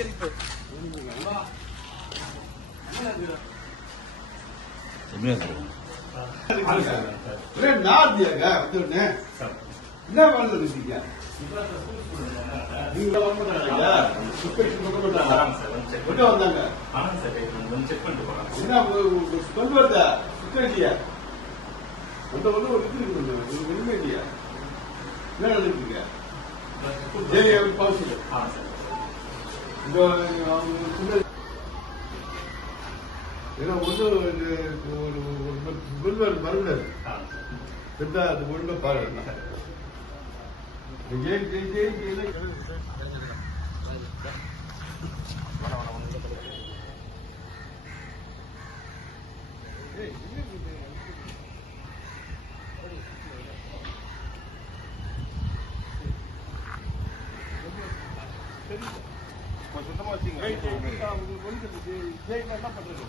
சுத்திகரிப்பு ஒரே நார்தியாங்க வந்தோடனே என்ன பண்ணல இருக்கீங்க நீங்க வர மாட்டாங்களா சுப்பேஷன் பண்ண மாட்டாங்க கொண்டு வந்தாங்க. என்ன உங்க- கொண்டு வந்த சுத்தேசியா அந்த வந்து ஒரு இது இருக்கு ஒரு உண்மை இல்லையா என்ன நினைக்கிறீங்க ஜெயிலி பாசிட்டிவ் இந்த அவங்க சின்ன- ஏன்னா ஒண்ணு இது ஒரு முதல்வர் மறுபடியும் இருந்தா அது ஒழுங்கா பாருங்க ஜெய் ஜெய் ஜெய் ஜெய் சுத்தமா வச்சுங்க என்ன பண்றது?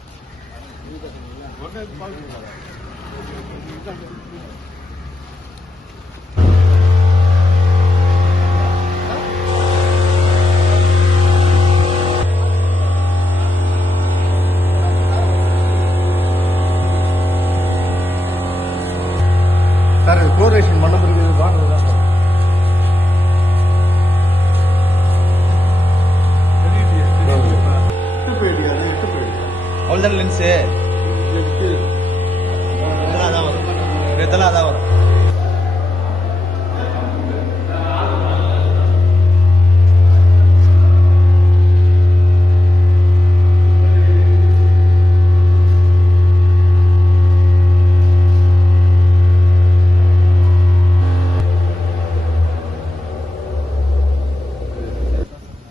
பாருங்க. சார் கோரேஷன் பண்ண பிறகு தான் சார் அவ்வளோதான லென்ஸு இதெல்லாம் அதான் வரும். இதெல்லாம் தான் வரும்.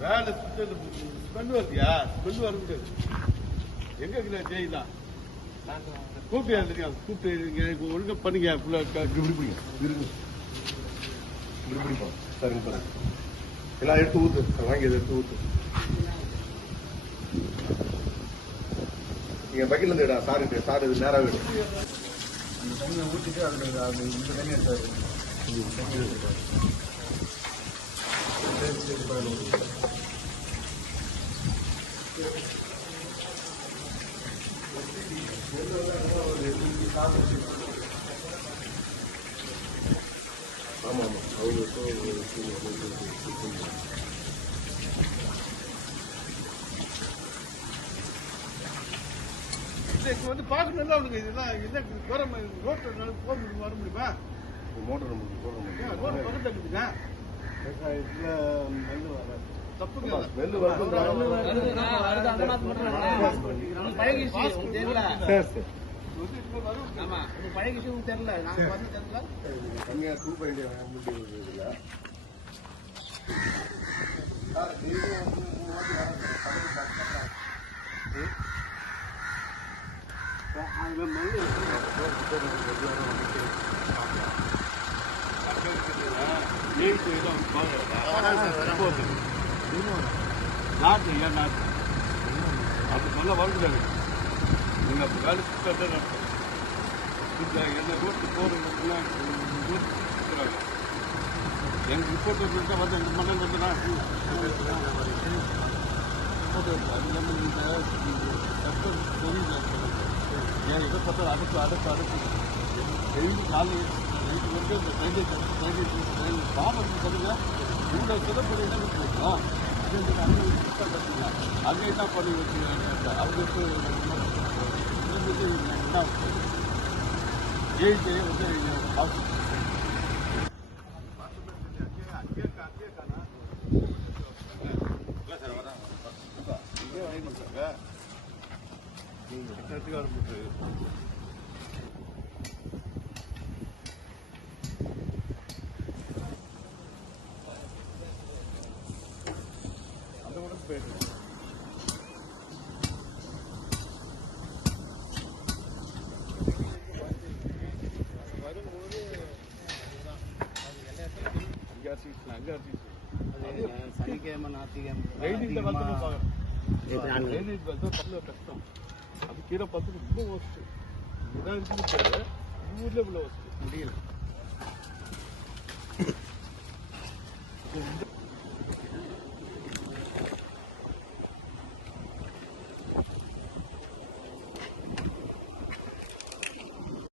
வேலை சுத்தது. ஸ்மெல் வருதியா ஸ்மெல் வர முடியாது எங்க இருக்கிற ஜெயிலாம் கூப்பிட்டு கூப்பிட்டு ஒழுங்கா பண்ணுங்க இப்படி பிடிங்க இப்படி பிடிப்போம் சார் இங்க பாருங்க. எல்லாம் எடுத்து ஊத்து. சார் வாங்கி எடுத்து ஊத்து. நீங்க பக்கெட்ல இருந்து இடா சார் இது சார் இது நேராக விடு. அந்த தண்ணியை ஊற்றிட்டு அதில் அது இந்த சார் தண்ணி சரி சரி பரவாயில்ல ஆமா ஆமா அவங்க இங்க வந்து பார்க்கணும்ல அவனுக்கு இதெல்லாம் என்ன போற ரோட்ல போக முடியுமா? வர முடியுமா? மோட்டர் நமக்கு போட ஏன் ரோடு முடியும் பக்கத்துல இருக்குங்க தப்புங்க. ஸ்மெல் வருது பழகிச்சு உங்களுக்கு தெரியல டூ பாயிண்ட் முடியும் இதில் நாட்டு ஏன் நாட்டு அப்படி சொல்ல வாழ்ந்துட்டாங்க நீங்கள் அப்படி வேலை சுத்தம் இந்த என்ன ரோட்டு போறதுன்னா ரோட்டு சுத்துறாங்க எங்க ரிப்போர்ட்டர் சொல்லிட்டு வந்து இந்த மண்ணில் வந்து நான் ரிப்போர்ட் அது இல்லாமல் இந்த சட்டம் தொழில் ஏன் இதை பார்த்தா அடுப்பு அடுப்பு அடுப்பு டெய்லி காலையில் நைட்டு வந்து இந்த ட்ரைனேஜ் ட்ரைனேஜ் ட்ரைனேஜ் பாம்பு சொல்லுங்க உங்களை சிறப்பு இடம் அங்கே என்ன பண்ணி வச்சுருக்காங்க அவங்க என்ன ஜெயிச்சே வந்து ஹாஸ்பிட்டல் அங்கே அரிசி पे ಕೀರ ಪತ್ರ ತುಂಬ ವಸ್ತು ಗಿಡ ಅಂತಿದ್ದಾರೆ ಊರ್ಲೇ ಬಿಡೋ ವಸ್ತು ಮುಡಿಯಲ್ಲ